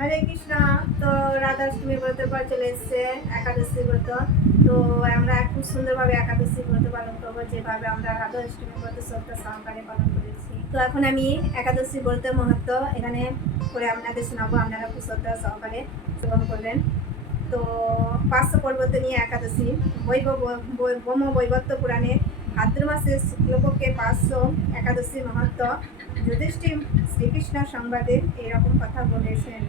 হরে কৃষ্ণ। তো রাধাষ্টমী ব্রতের পর চলে এসছে একাদশী ব্রত। তো আমরা খুব সুন্দরভাবে একাদশী ব্রত পালন করবো, যেভাবে আমরা রাধাষ্টমী ব্রত শ্রদ্ধা সহকারে পালন করেছি। তো এখন আমি একাদশী ব্রতের মহত্ব এখানে করে আপনাদের শোনাবো, আপনারা খুব শ্রদ্ধা সহকারে শ্রবণ করবেন। তো 500 পর্বত নিয়ে একাদশী। ব্রহ্ম বৈবর্ত পুরাণে ভাদ্র মাসের শুক্লপক্ষে 500 একাদশী মহত্ব যুধিষ্ঠির শ্রীকৃষ্ণ সংবাদে এরকম কথা বলেছেন।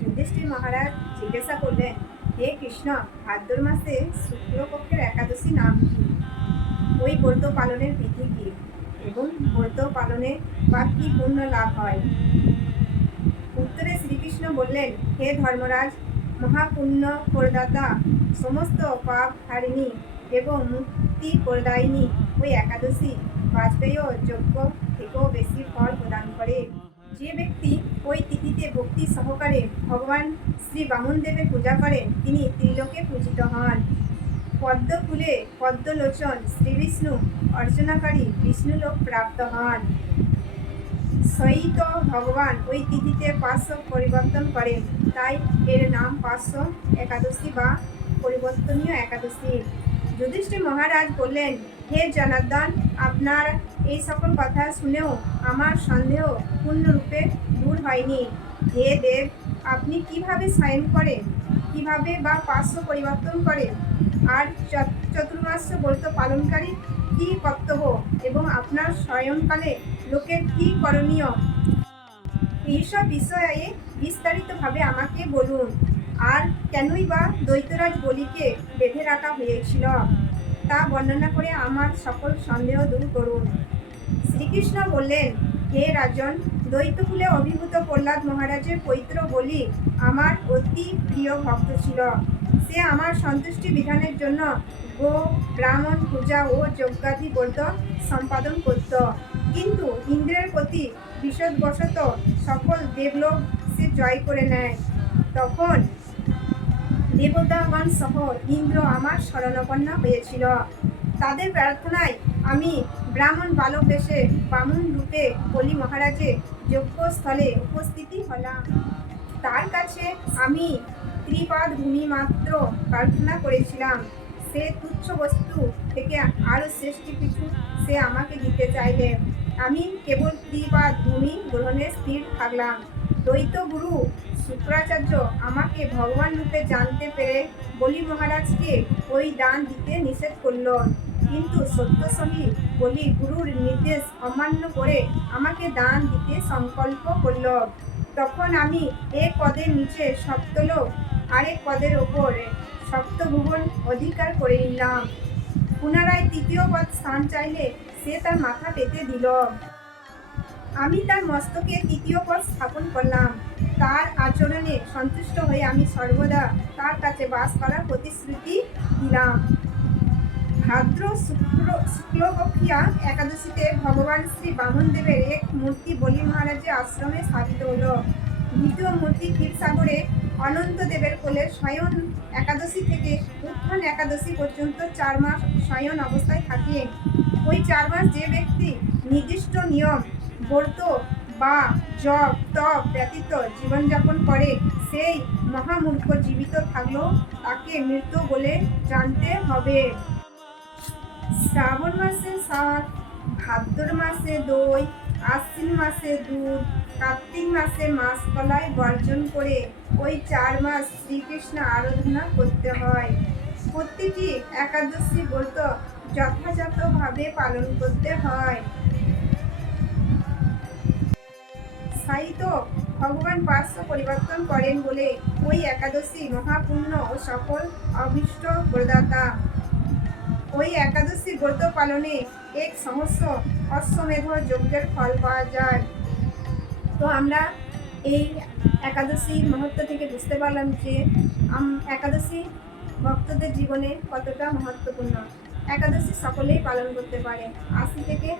যুধিষ্ঠির মহারাজ জিজ্ঞাসা করলেন, হে কৃষ্ণ, ভাদ্র মাসে শুক্লপক্ষের একাদশী নাম কি? ওই ব্রত পালনের বিধি কি এবং ব্রত পালনে বা কি পুণ্য লাভ হয়? উত্তরে শ্রীকৃষ্ণ বললেন, হে ধর্মরাজ, মহাপুণ্য প্রদাতা, সমস্ত পাপ হারিণী এবং মুক্তি প্রদায়িনী ওই একাদশী বাজপেয় যজ্ঞ থেকেও বেশি ফল প্রদান করে। যে ব্যক্তি ওই তিথিতে ভক্তি সহকারে ভগবান শ্রী বামনদেবের পূজা করেন, তিনি ত্রিলোকে পূজিত হন। পদ্মফুলে পদ্মলোচন শ্রীবিষ্ণু অর্চনাকারী বিষ্ণুলোক প্রাপ্ত হন। সহিত ভগবান ওই তিথিতে 500 পরিবর্তন করেন, তাই এর নাম 500 একাদশী বা পরিবর্তনীয় একাদশী। যুধিষ্ঠির মহারাজ বললেন, হে জনার্দন, আপনার এই সকল কথা শুনেও আমার সন্দেহ পূর্ণরূপে দূর হয়নি। হে দেব, আপনি কিভাবে শয়ন করেন, কিভাবে বা 500 পরিবর্তন করেন, আর চতুর্মাস্য ব্রত পালনকারী কি কর্তব্য এবং আপনার শয়নকালে লোকের কি করণীয়, এইসব বিষয়ে বিস্তারিতভাবে আমাকে বলুন। আর কেনই বা দৈত্যরাজ বলিকে বেঁধে রাখা হয়েছিল, তা বর্ণনা করে আমার সকল সন্দেহ দূর করুন। শ্রীকৃষ্ণ বললেন, হে রাজন, দৈত্যকুলে অভিভূত প্রহ্লাদ মহারাজের পৈত্র বলি আমার অতি প্রিয় ভক্ত ছিল। সে আমার সন্তুষ্টি বিধানের জন্য গো, ব্রাহ্মণ পূজা ও যজ্ঞাদি ব্রত সম্পাদন করত। কিন্তু ইন্দ্রের প্রতি বিষদবশত সকল দেবলোক সে জয় করে নেয়। তখন দেবতাগণ সহ ইন্দ্র আমার শরণাপন্ন হয়েছিল। তাদের প্রার্থনায় আমি ব্রাহ্মণ বালক বেশে বামুন রূপে বলি মহারাজের যজ্ঞস্থলে উপস্থিতি হলাম। তার কাছে আমি ত্রিপাদ ভূমি মাত্র প্রার্থনা করেছিলাম। সে তুচ্ছ বস্তু থেকে আরও শ্রেষ্ঠ কিছু সে আমাকে দিতে চাইলে আমি কেবল ত্রিপাদ ভূমি গ্রহণে স্থির থাকলাম। দ্বৈত গুরু শুক্রাচার্য আমাকে ভগবান রূপে জানতে পেরে বলি মহারাজকে ওই দান দিতে নিষেধ করল, কিন্তু সত্যসহী বলি গুরুর নির্দেশ অমান্য করে আমাকে দান দিতে সংকল্প করল। তখন আমি এক পদের নিচে সপ্তলোক, আরেক পদের ওপরে সপ্তভুবন অধিকার করে নিলাম। পুনরায় তৃতীয় পদ স্থান চাইলে সে তার মাথা পেতে দিল। আমি তার মস্তকে তৃতীয় পদ স্থাপন করলাম। তার আচরণে সন্তুষ্ট হয়ে আমি সর্বদা তার কাছে বাস করার প্রতিশ্রুতি দিলাম। ভাদ্র শুক্লপক্ষিয়া একাদশীতে ভগবান শ্রী বামনদেবের এক মূর্তি বলি মহারাজের আশ্রমে স্থাপিত হল। দ্বিতীয় মূর্তি ক্ষীরসাগরে অনন্ত দেবের কোলে শয়ন একাদশী থেকে উত্থান একাদশী পর্যন্ত 4 মাস শয়ন অবস্থায় থাকে। ওই 4 মাস যে ব্যক্তি নির্দিষ্ট নিয়ম, ব্রত বা জপ তপ ব্যতীত জীবনযাপন করে, সেই মহামূর্খ জীবিত থাকলেও তাকে মৃত বলে জানতে হবে। শ্রাবণ মাসে শাক, ভাদ্র মাসে দই, আশ্বিন মাসে দুধ, কার্তিক মাসে মাসকলাই বর্জন করে ওই 4 মাস শ্রীকৃষ্ণ আরাধনা করতে হয়। প্রতিটি একাদশী ব্রত যথাযথভাবে পালন করতে হয়। সাহিত্য ভগবান 500 পরিবর্তন করেন বলে ওই একাদশী মহাপুণ্য ও সকল অভীষ্ট প্রদাতা। ওই একাদশী ব্রত পালনে 1 সহস্র অশ্বমেধ যজ্ঞের ফল পাওয়া যায়। তো আমরা এই একাদশীর মহত্ব থেকে বুঝতে পারলাম যে একাদশী ভক্তদের জীবনে কতটা মহত্বপূর্ণ। একাদশী সকলেই পালন করতে পারে। 8 থেকে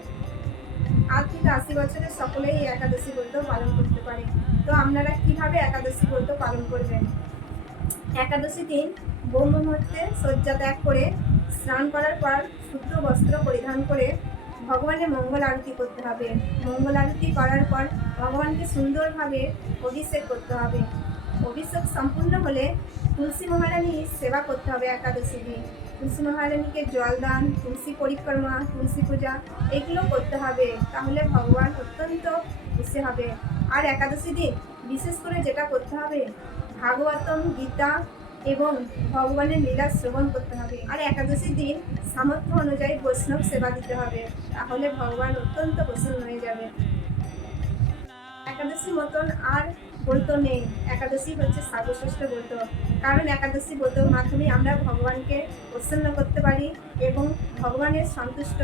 80 বছরের সকলেই এই একাদশী ব্রত পালন করতে পারে। তো আপনারা কিভাবে একাদশী ব্রত পালন করবেন? একাদশী দিন ব্রহ্ম মুহূর্তে শয্যা ত্যাগ করে স্নান করার পর শুদ্ধ বস্ত্র পরিধান করে ভগবানের মঙ্গল আরতি করতে হবে। মঙ্গল আরতি করার পর ভগবানকে সুন্দরভাবে অভিষেক করতে হবে। অভিষেক সম্পূর্ণ হলে তুলসী মহারানীর সেবা করতে হবে একাদশী দিন। তুলসী মহারানীকে জল দান, তুলসী পরিক্রমা, তুলসী পূজা এগুলো করতে হবে, তাহলে ভগবান অত্যন্ত খুশি হবে। আর একাদশী দিন বিশেষ করে যেটা করতে হবে, ভাগবতম, গীতা এবং ভগবানের লীলা শ্রবণ করতে হবে। আর একাদশীর দিন সামর্থ্য অনুযায়ী বৈষ্ণব সেবা দিতে হবে, তাহলে ভগবান অত্যন্ত প্রসন্ন হয়ে যাবে। একাদশী মতন আর ব্রত নেই। একাদশী হচ্ছে সর্বশ্রেষ্ঠ ব্রত, কারণ একাদশী ব্রতের মাধ্যমে আমরা ভগবানকে প্রসন্ন করতে পারি এবং ভগবানের সন্তুষ্ট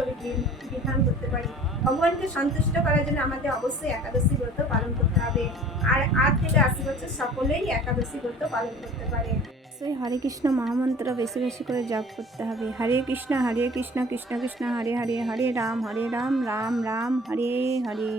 বিধান করতে পারি। ভগবানকে সন্তুষ্ট করার জন্য আমাদের অবশ্যই একাদশী ব্রত পালন করতে হবে। আর 8 থেকে 80 বছর সকলেই একাদশী ব্রত পালন করতে পারে। অবশ্যই হরে কৃষ্ণ মহামন্ত্র বেশি বেশি করে জপ করতে হবে। হরে কৃষ্ণ কৃষ্ণ কৃষ্ণ হরে হরে, হরে রাম রাম রাম হরে হরে।